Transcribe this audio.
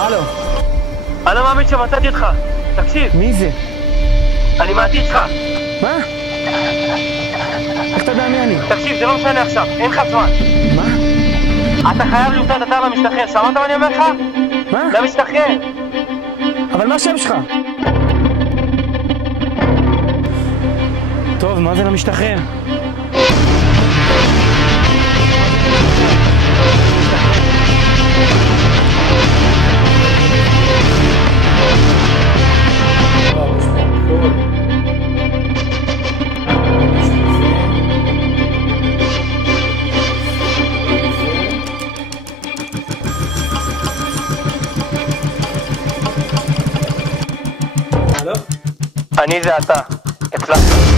הלו. אני לא מאמין שמצאתי אותך. תקשיב. מי זה? אני מעתיד שלך. מה? איך אתה יודע מי אני? תקשיב, זה לא משנה עכשיו, אין לך זמן. מה? אתה חייב למצוא את אתר למשתחרר, שמעת מה אני אומר לך? מה? למשתחרר. אבל מה השם שלך? טוב, מה זה למשתחרר? אני זה אתה, הצלחת.